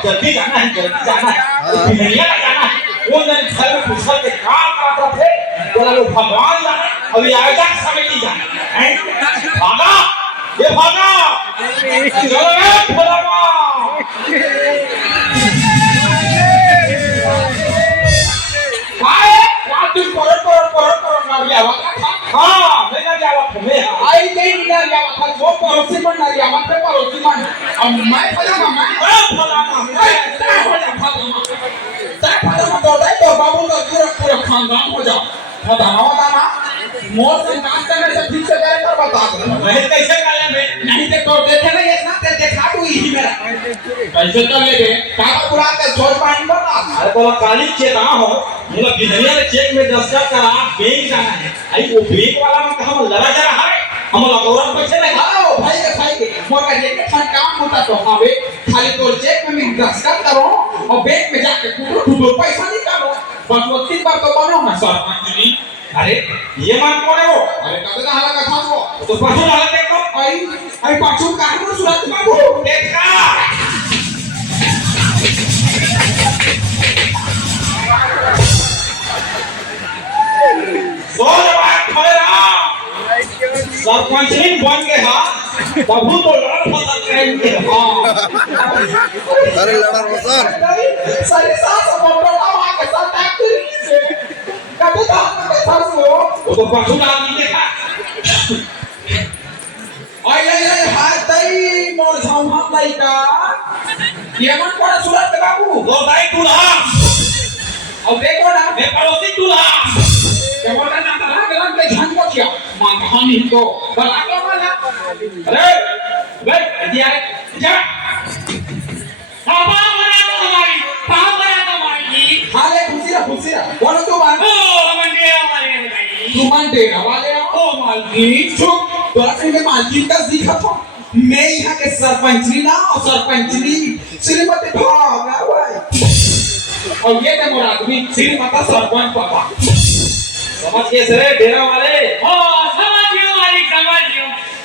जल्दी जाना है, जल्दी जाना है, दुनिया जाना है। वो नहीं घर में घुस के काम करता थे, बोला वो भगवान जाने, अभी आएगा समिति जाने, भागा, ये भागा, चलो रे भगवान। आए, रातू करोड़ नारी आवाज़ था, हाँ, मैं नारी आवाज़ था, मैं आई नहीं नारी आवाज़ था, वो पड़ोसी मन नारी आवाज़ थे, पड़ोसी मन, अब मैं फलाना, तो बाबू का पूरा खानदान हो जाओ, बताना मोर से काम करने से ठीक से करे कर बता दो। नहीं कैसे काले में नहीं ते तो देखे नहीं इतना तेरे देखा तू ही मेरा कैसे तो ले दे काका पूरा के सोच पानी बता। अरे बोला काली चेक ना हो मुझे बिजलिया ने चेक में दस्तखत करा बैंक जाना है। आई वो बैंक वाला में कहां लड़ा जा रहा है हम गौरव पैसे नहीं आओ भाई के मोर का ये काम होता तो हवे खाली तो चेक में मैं दस्तखत करो और बैंक में जाके तू पैसा निकालो बस वो 3 बार तो बनो ना सरपंच जी। अरे ये मान कौन है वो? अरे कब का हालत था वो तो पाछू हालत देखो आई पाछू काहे को सुरत बाबू देखा सोच बात खैरा सरपंच ही बन के हां बाबू तो लड़ फसल करेंगे हां अरे लड़ा फसल सारे साथ मोटर का के साथ एक्टिविटी से कब तक वो तो पाछू आदमी देखा आई हाथ दई मोर हम लइका ये मन पड़ा सुरत बाबू दो दाई दूल्हा अब देखो ना मैं पड़ोसी दूल्हा क्या बोल रहा ना गलत पे झन को किया मानहानि तो बता के वाला अरे भाई दिया जा बाबा बना तो हमारी हाले खुशी बोलो तो बात ओ मंडे हमारे भाई तू मंडे वाले ओ मालकिन चुप तोरा से मालकिन का सीखा था मैं यहाँ के सरपंचनी ना और सरपंचनी श्रीमती भाग भाई और ये तो मोरा आदमी श्रीमती सरपंच पापा समझ के सरे डेरा वाले ओ समझियो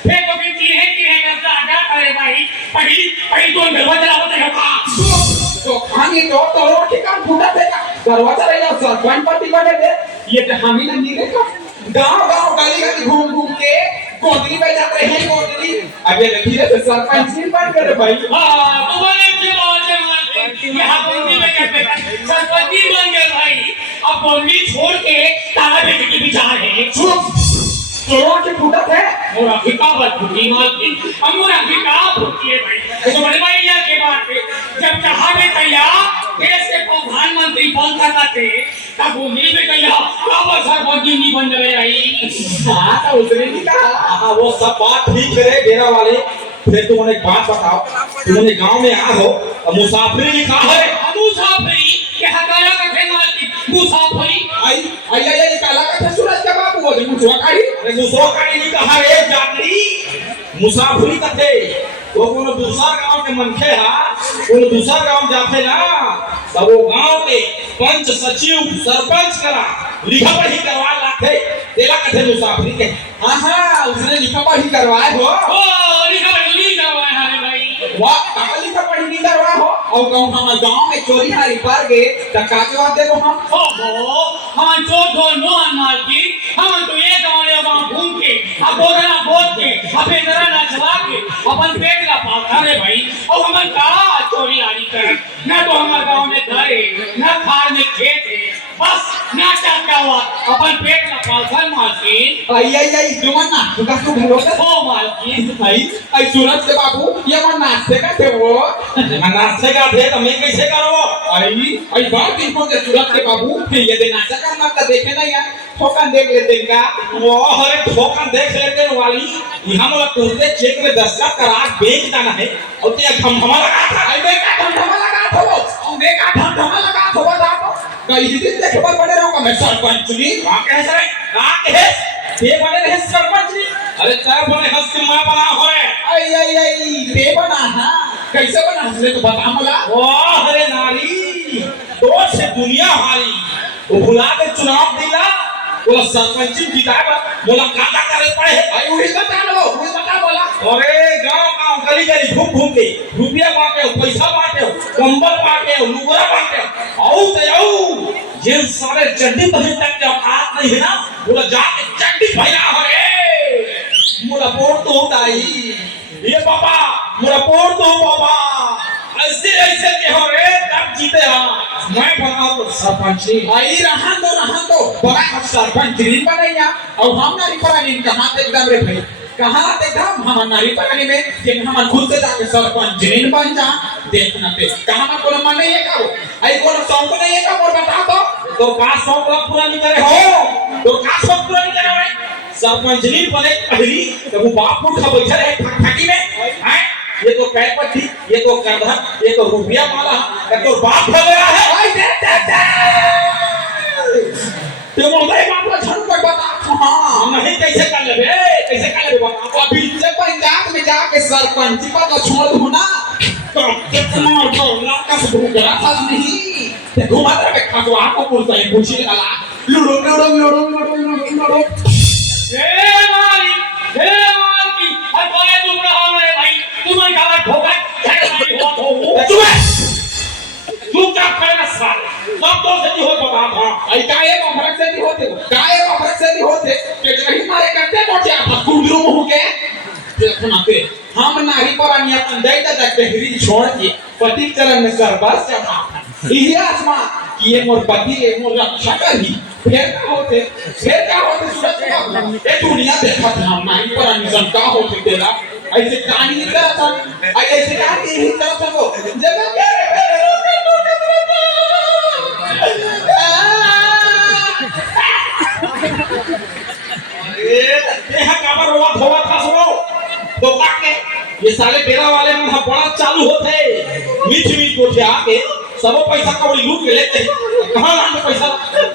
फिर तो की है करता आजा करे भाई पहली तो दरवाजा होते है तो खानी तो रोटी का फूटा देगा दरवाजा रहेगा सरपंच पति बने दे ये तो हम ही नहीं देखा गांव गली घूम के कोटली में जाते हैं कोटली अबे देखिए तो सरपंच नहीं बन गए भाई हां तो बोले क्यों यहां कोटली में जाते सरपंच ही बन गए भाई अब कोटली छोड़ के ताला बेटे के विचार है चुप चोरों के फूटा थे मोरा भिकावत फूटी माल की मोरा भिकाव फूटी है भाई तो बड़े भाई यार के बात पे जब चाहे तैया देश के प्रधानमंत्री बन सकते तब वो मिल में गया बाबा सरपंच नहीं बन गए भाई हां तो उसने नहीं कहा हां वो सब बात ठीक है डेरा वाले फिर तुम एक बात बताओ तुमने गांव में आ हो मुसाफिरी लिखा है मुसाफिरी ये हकाया का थे माल की मुसाफिरी आई काला का थे सूरज का बाबू बोले मुसाफिरी अरे मुसाफिरी नहीं कहा रे जातरी मुसाफिरी का थे वो कोनो दूसरा गांव के मनखे हा कोनो दूसरा गांव जाते ना तब वो गांव के पंच सचिव सरपंच करा लिखा पढ़ी करवा लाते तेरा कथे मुसाफिरी के हां उसने लिखा पढ़ी करवाए हो ओ लिखा पढ़ी करवाए है भाई वाह काका लिखा पढ़ी नहीं करवाए हो और गांव में चोरी हारी पर गए त का जवाब देबो हम ओहो हम तो नो माल की हम तो ये गांव घूम के अब बोलना बोल के अपने जरा ना चला के अपन पेट का पाखा रे भाई और हम का चोरी आरी कर ना तो हमारे गांव में घर है ना खार में खेत है बस ना क्या हुआ अपन पेट का पाखा मालकिन आई दुमन ना तू का तू घरो का ओ मालकिन आई सूरज के बाबू ये मन नाचते का थे वो मैं नाचते का थे तो मैं कैसे करो आई बात दिन को सूरज के बाबू ये दे नाचा का मत देखे ना यार ठोकन देख लेते का वो हरे ठोकन देख लेते वाली यहां मोला तुरते चेक में दस्तखत करा बैंक जाना है और ते धमधमा लगा था आई बे का धमधमा लगा था वो और बे का धमधमा लगा था वो दाप कई दिन देखे पर बड़े रहो मैं सरपंच नहीं का कहे ये बने रहे सरपंच नहीं अरे चाय बने हंस के मां बना होए आई बे बना हां कैसे बना हंसले तो बता मोला वाह अरे नारी दोष से दुनिया हारी वो भुला के चुनाव दिला बोला सरपंच जिताए बोला का करे पड़े है भाई वही बता बोला अरे गांव गली गली घूम के रुपया बांटे पैसा बांटे कंबल बांटे लुगड़ा बांटे आओ तो आओ ये सारे चड्डी पहन तक के औकात नहीं है ना बोला जाके चड्डी पहना रे मोला पोर तो ताई ये पापा मोला पोर तो पापा ऐसे के हो रे तब जीते हां मैं बनाओ तो सरपंच आई रहन दो बड़ा सरपंच नहीं बनैया और हम नारी परानी कहां से एकदम रे भाई कहां एकदम हम नारी परानी में कि हम खुद से जाके सरपंच नहीं बन जा देखना पे कहां में कोनो मन नहीं है का आई कोनो शौक नहीं है का मोर बता तो का शौक पूरा नहीं करे हो तो का शौक पूरा नहीं करे रे सरपंच नहीं बने पहली तो वो बाप को खा बैठा रहे फटफटी में हैं ये तो पैपटी ये तो कंधा ये तो रुपया वाला ये तो बाप हो गया है भाई दे ते मोले बाप का झड़ पर बता हां नहीं कैसे कर लेबे बता अभी से पंजाब में जाके सरपंच पर तो छोड़ दो ना तो मार दो लाका से भूखा था नहीं देखो मात्र पे खतवा को बोलता है पूछी अला लुड़ो हे मारी की हर कोई तुम रहा है भाई तुम्हारी गाला ठोका नहीं हो चुपचाप खड़े ना साल सब तो सही हो बाबा हां आई काहे को फर्क से नहीं होते के नहीं मारे करते मोटे आप कुंडरू मुंह के देखना पे हम नारी परानी अपन दैता तक बहरी छोड़ के पति चरण में सरबस चढ़ा इतिहास में कि ये मोर पति ये मोर रक्षा करी फिर क्या होते सूरज ये दुनिया देखा था हम नारी परानी संता होते तेरा ऐसे कहानी नहीं करा था ऐसे कहानी ही करा था वो जगह क्या ये काबर हुआ था सुनो तो काके ये साले बेरा वाले में बड़ा चालू होते मीठ कोठे आके सब पैसा कौड़ी लूट के लेते कहां लाने पैसा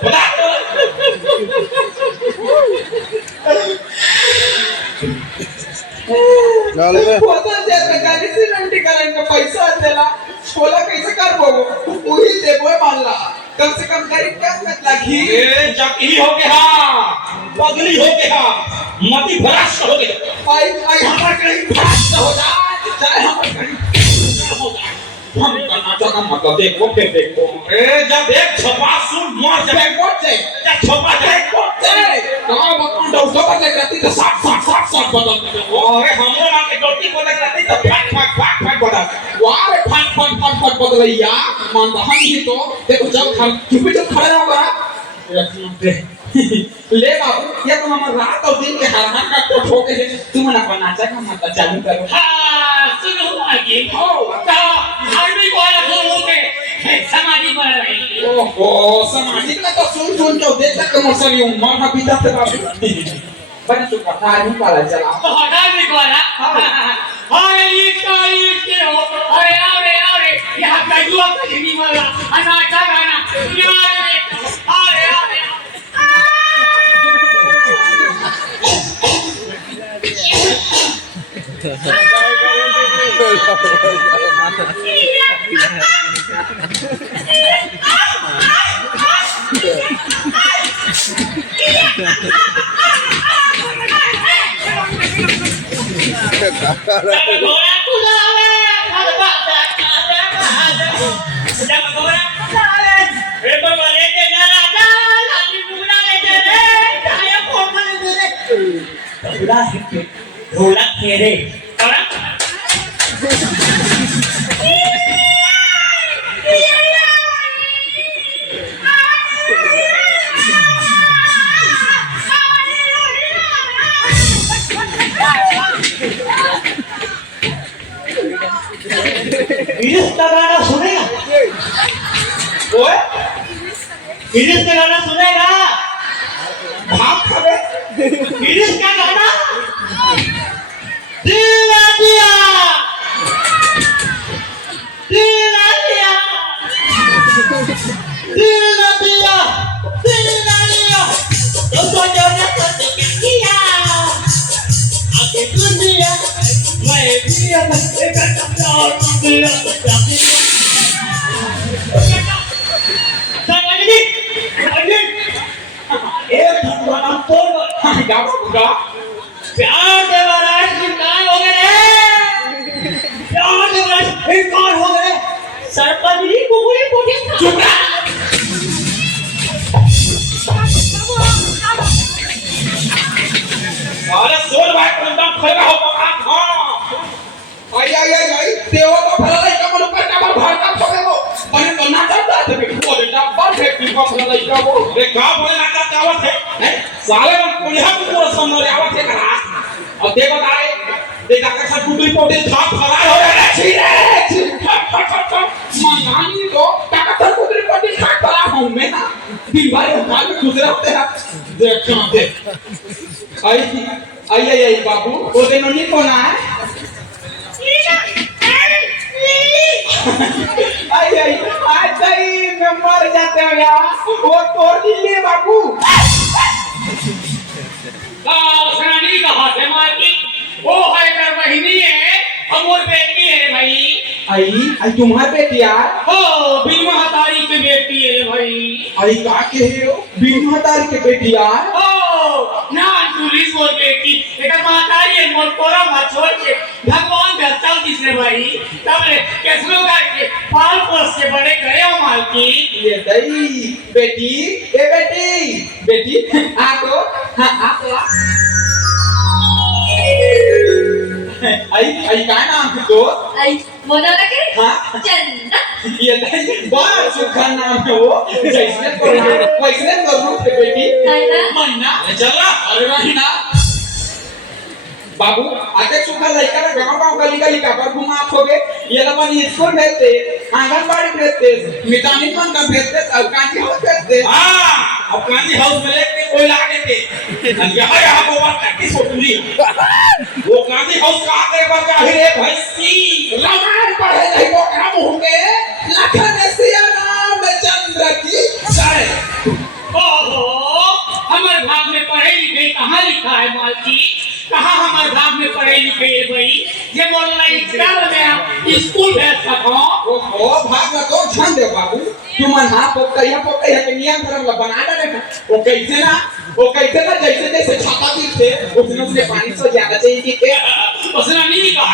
बता होता जे गाड़ी से रंटी करन का पैसा देला छोला कैसे कर बोगो वही देबो मानला कम से कम गरीब क्या मत लागी ए जकी हो गया पगली हो गया मती भ्रष्ट हो गया आई हमार कहीं भ्रष्ट हो जा चाहे हमार कहीं हो जा हम कर्नाटक का मतलब देखो फिर देखो ए जब एक छपा सुन मर जाए कोट से जब छपा जाए कोट से कहां बकन डॉक्टर बदले करती तो साफ बदल अरे हमरो ना के डॉक्टर को लग रहती तो फाट बदल वारे फाट बदलैया मान हम ही तो देखो जब हम चुप खड़े होगा ले बाबू ये तो हमारा रात और दिन के हारहान का कोट हो के तुम ना बनाचा का मतलब चालू करो हां सुनो आगे हो का आर्मी वाला हो के सामाजिक वाला रही ओहो सामाजिक में तो सुन के देख तक मसली उम्र का पिता से बाबू बने चुप का आर्मी वाला चला तो आर्मी वाला अरे ये के हो अरे यहां का युवा का नहीं वाला अनाचा गाना अरे ढोलक खेरे का गाना सुनेगा ओए का गाना सुनेगा भाग खबे का गाना दिला दिया दोस्तों जो ने तो किया आगे दुनिया मैं भी अब एक और दुनिया जाती समझ ली एक क्या होगा प्यार के महाराज इनकार हो गए प्यार के महाराज इनकार हो गए सरपंच को बोले बोले चुप रह अरे सोल भाई पंजाब खड़ा हो हां आई देवा को भला का मन पर का भारत छोड़े वो मैंने तो ना चाहता था कि बोले ना बात है कि को भला का वो रे का बोले ना चाहता आवत है साले को यहां पूरा समझ आवत है करा और देखो तारे देखा कैसा टूटी पोटे छाप फरार हो रहा है छी रे मांगानी तो काका सर टूटी पोटे छाप फरार हूं मैं ना दिन भर हाल में दूसरे होते हैं देख आई बाबू वो दिन नहीं कौन है आज मैं मर जाते हो यार वो तोड़ दिए बाबू सरानी कहा से मारकी वो है कर बहिनी है अमोर बेटी है भाई आई तुम्हारे बेटी यार हो बिन महतारी के बेटी है भाई आई का के हो बिन महतारी के बेटी यार हो ना पुलिस और बेटी एकर महतारी है मोर कोरा मत छोड़ के भगवान घर चल दिसरे भाई तब ले कैसलो करके पाल पोस के बड़े करे हो मालकी ये दई बेटी ए बेटी आको हां आको आई का नाम है तो आई मोना लगे हाँ चंदा ये दई बड़ा सुखा नाम है वो जैसे करो बेटी है ना मन्ना चला अरे महीना बाबू आगे सुखा लड़का रे गांव गली का पर घुमा हो गए ये लोग अपन स्कूल भेजते आंगनबाड़ी भेजते मितानी मन का भेजते और कांची हाउस भेजते हां अब कांची हाउस में लेके कोई लागे थे यहाँ को बात की सोचूरी वो कांची हाउस का आगे पर का ही रे भैंसी रामायण पढ़े नहीं वो काम होंगे लखन सिया राम चंद्र की जय ओहो हमारे भाग में पढ़े लिखे कहाँ लिखा है मालकी कहाँ हमारे भाग में पढ़े लिखे है भाई ये बोल रही कल मैं स्कूल भेज सको ओ भाग में तो ध्यान दे बाबू तुम हां पोकैया के नियम धर्म ला बना दे वो कैसे ना जैसे जैसे छाता दी थे उसने पानी से ज्यादा चाहिए कि उसने नहीं कहा